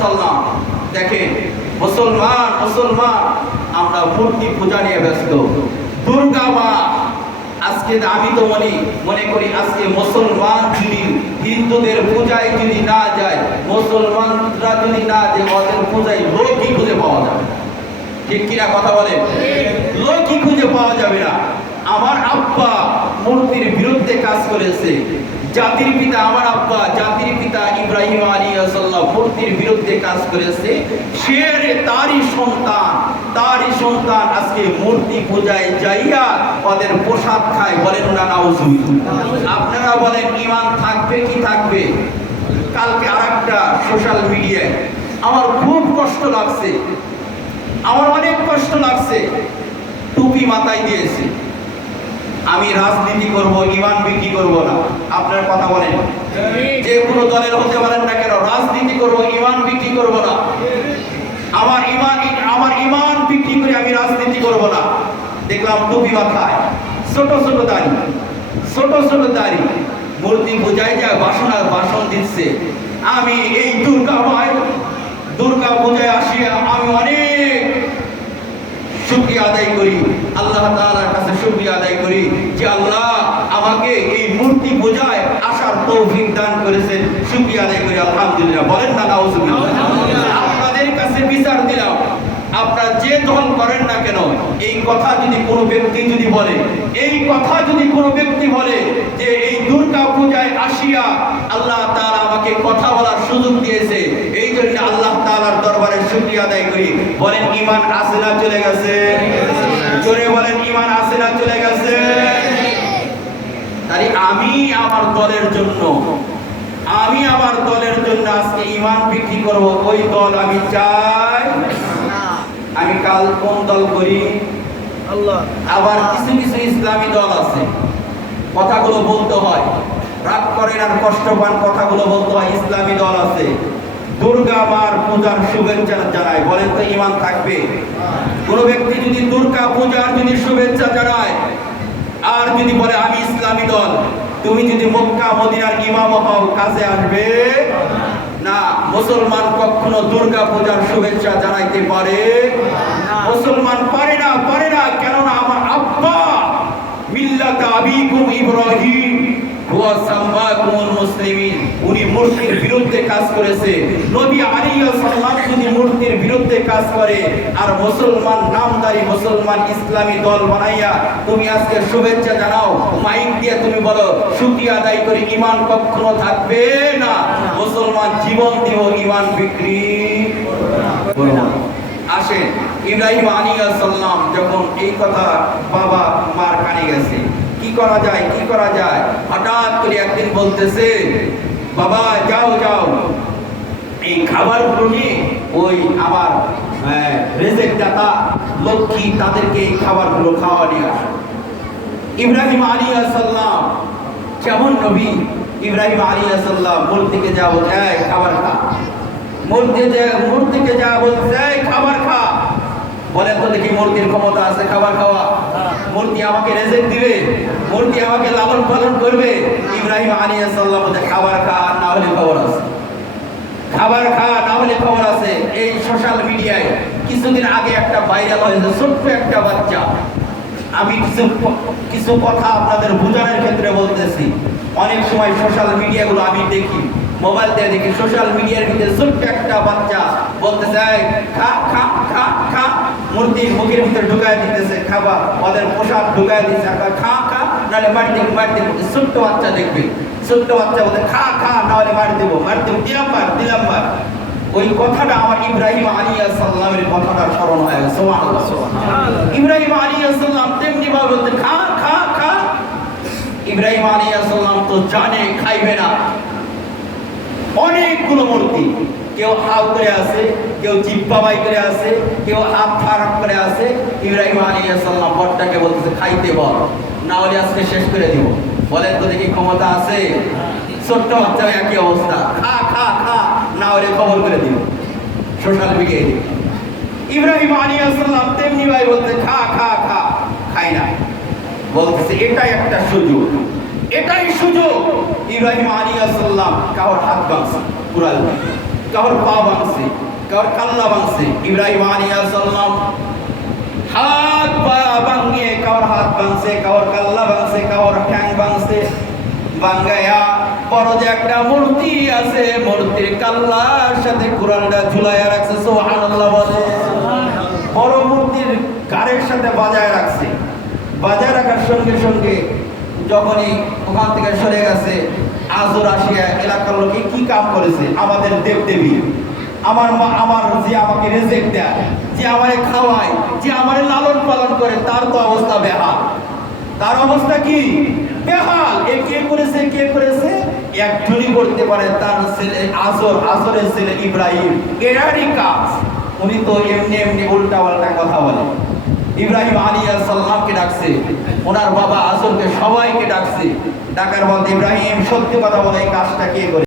সাল্লাম। দেখেন মুসলমান আমরা মূর্তি পূজা নিয়ে ব্যস্ত। দুর্গা মা আজকে আমি তো মনে করি আজকে মুসলমান যদি হিন্দুদের পূজায় যদি না যায়, মুসলমানরা যদি না যায়, ওদের পূজায় লোকই খুঁজে পাওয়া যাবে। ঠিক কিনা কথা বলে? লোকই খুঁজে পাওয়া যাবে না। আমার আব্বা মূর্তির বিরুদ্ধে কাজ করেছে। জাতির পিতা আমার আব্বা, জাতির পিতা ইব্রাহিম আলাইহিস সালাম মূর্তির বিরুদ্ধে কাজ করেছে। তারই সন্তান আজকে মূর্তি পূজায় যাইয়া ওদের প্রসাদ খায়। বলেন না নাউজুবিল্লাহ। আপনারা বলেন ঈমান থাকবে কি থাকবে? কালকে আরেকটা সোশ্যাল মিডিয়ায় আমার খুব কষ্ট লাগছে, আমার অনেক কষ্ট লাগছে। টুপি মাথায় দিয়েছে। আমি রাজনীতি করব, ঈমান বিক্রি করব না। আপনার কথা বলেন, যে কোনো দলের হতে পারেন না কেন, রাজনীতি করব, ঈমান বিক্রি করব না। আমার ঈমান বিক্রি করে আমি রাজনীতি করব না। দেখলাম টুপি মাথায়, ছোট ছোট দাড়ি, মূর্তি পূজায় যায় ভাষণ দিচ্ছে। আমি এই দুর্গা পূজায় আসিয়া আমি অনেক শুকরিয়া আদায় করি, আল্লাহ তাআলার কাছে শুকরিয়া আদায় করি যে আল্লাহ আমাকে এই মূর্তি পূজায় আসার তৌফিক দান করেছেন। শুকরিয়া আদায় করি আলহামদুলিল্লাহ। বলেন না নাউজুবিল্লাহ। আপনাদের কাছে বিচার দিলাম, আপনারা যে দল করেন না কেন, এই কথা যদি কোনো ব্যক্তি বলে যে এই দুর্গা পূজায় আসিয়া আল্লাহ তাআলা আমাকে কথা বলার সুযোগ দিয়েছে, এই জন্য আল্লাহ তাআলার দরবারে শুকরিয়া আদায় করি। বলেন ঈমান আছে না চলে গেছে? জোরে বলেন ঈমান আছে না চলে গেছে? তাই আমি আমার দলের জন্য আজকে ঈমান বিক্রি করব, ওই দল আমি চাই। আমি কাল কোন দল করি? আবার কিছু ইসলামী দল আছে, কথাগুলো বলতে হয়, রাগ করেন আর কষ্ট পান, কথাগুলো বলতে হয়। ইসলামী দল আছে, দুর্গা মার পূজার শুভেচ্ছা জানায়। বলেন তো ঈমান থাকবে? কোন ব্যক্তি যদি দুর্গা পূজার যদি শুভেচ্ছা জানায় আর যদি বলে আমি ইসলামী দল, তুমি যদি মক্কা মদিনার ইমাম হও, কাছে আসবে না। মুসলমান কখনো দুর্গা পূজার শুভেচ্ছা জানাইতে পারে? মুসলমান পারে না। কেননা আমার আব্বা মিল্লাত আবিকুম ইব্রাহিম ওয়া সাম্মাকুমুল মুসলিমিন, উনি মূর্তির বিরুদ্ধে কাজ করেছে। নবী আলাইহিস সালাম যদি মূর্তির বিরুদ্ধে কাজ করে আর মুসলমান নামদারি মুসলমান ইসলামী দল বানাইয়া তুমি আজকে শুভেচ্ছা জানাও, মাইক দিয়ে তুমি বলো শুকরিয়া আদায় করে, ঈমান কখনো থাকবে না। মুসলমান জীবন দিব, ঈমান বিক্রি করবে না। আসেন, ইব্রাহিম আলাইহিস সালাম যখন এই কথা বাবা মার কানে গেছে, কি করা যায়? হঠাৎ করে একদিন বলতেছে, বাবা যাও এই খাবারগুলো নিয়ে ওই আমার রিজিক দাতা লক্ষ্মী তাদেরকে এই খাবারগুলো খাওয়া নিয়ে আসো। ইব্রাহিম আলাইহিস সালাম যেমন নবী, ইব্রাহিম আলাইহিস সালাম মূর্তিকে যা বলছে খাবার খা, মূর্তিকে যা বলছে খাবার খা। বলেন তো দেখি মূর্তির ক্ষমতা আছে খাবার খাওয়া? মূর্তি আমাকে রিজিক দিবে? মূর্তি আমাকে লালন পালন করবে? ইব্রাহিম আলাইহিস সালাম বলে খাবার খা, না হলে খবর আছে। খাবার খা, না হলে খবর আছে। এই সোশ্যাল মিডিয়ায় কিছুদিন আগে একটা ভাইরাল হয়েছে, ছোট্ট একটা বাচ্চা। আমি কিছু কথা আপনাদের বোঝানোর ক্ষেত্রে বলতেছি। অনেক সময় সোশ্যাল মিডিয়াগুলো আমি দেখি, মোবাইল দিয়ে দেখি, সোশ্যাল মিডিয়ার ভিতরে ছোট্ট একটা বাচ্চা বলতে চায় খা খা খা খা, মূর্তির মুখের ভিতরে ঢুকায় দিতেছে খাবার, ওদের পোশাক ঢুকায় দিচ্ছে, খা খা নাহলে মারি দেবো। ছোট্ট বাচ্চা দেখবে, ছোট্ট বাচ্চা বলতে খা খা নাহলে মারি দেবো, দিলাম মার। ওই কথাটা আমার ইব্রাহিম আলাইহিস সালামের কথাটা স্মরণ হয়। সুবহানাল্লাহ। ইব্রাহিম আলাইহিস সালাম তেমনি ভাবে বলতে খা খা খা। ইব্রাহিম আলাইহিস সালাম তো জানে খাইবে না। অনেকগুলো মূর্তি, কেউ হাত করে আছে, কেউ জিহ্বা বাই করে আছে, কেউ হাত ফারাক করে আছে। ইব্রাহিম আলাইহিস সালাম বড়টাকে বলতেছে খাইতে বল, না হলে আজকে শেষ করে দিব। বলেন তো দেখি ক্ষমতা আছে? ছোট্ট বাচ্চা একই অবস্থা, খা খা খা, না হলে খবর করে দিব সোশ্যাল মিডিয়ায়। ইব্রাহিম আলাইহিস সালাম তেমনি ভাই বলতে খা খা খা, খাই না। বলতেছে এটাই একটা সুযোগ, এটাই সুযোগ। ইব্রাহিম আলাইহিস সালাম কারোর হাত ভাঙছে, কুড়াল কারোর পা ভাঙছে, কারোর কাল্লা ভাঙছে। ইব্রাহিম আলাইহিস সালাম হাত পা ভাঙিয়ে কারোর হাত ভাঙছে, কারোর কাল্লা ভাঙছে, কারোর ঠ্যাং ভাঙছে। ভাঙ্গায়া বড় যে একটা মূর্তি আছে, মূর্তির কাল্লার সাথে কোরআনটা ঝুলাইয়া রাখছে। সুবহানাল্লাহ বলে। বড় মূর্তির গাড়ির সাথে বাজায় রাখছে। বাজায় রাখার সঙ্গে সঙ্গে যখনই ওখান থেকে সরে গেছে, আজর আসিয়া এলাকার লোকে কি কাম করেছে, আমাদের দেবদেবী, আমার মা, আমার যে আমাকে রেজেক দেয়, যে আমারে খাওয়ায়, যে আমারে লালন পালন করে, তার তো অবস্থা বেহাল। তার অবস্থা কি? বেহাল। এ কে করেছে? কে করেছে? একজনই করতে পারে, তার ছেলে আজর, আজরের ছেলে ইব্রাহিম। এরারই কাজ। উনি তো এমনি এমনি উল্টা পাল্টা কথা বলে। ইব্রাহিম আলাইহিস সালামকে ডাকছে, ওনার বাবা আজরকে, সবাইকে ডাকছে। ডাকার পর ইব্রাহিম সত্যি কথা বলে, এই কাজটা কে করে?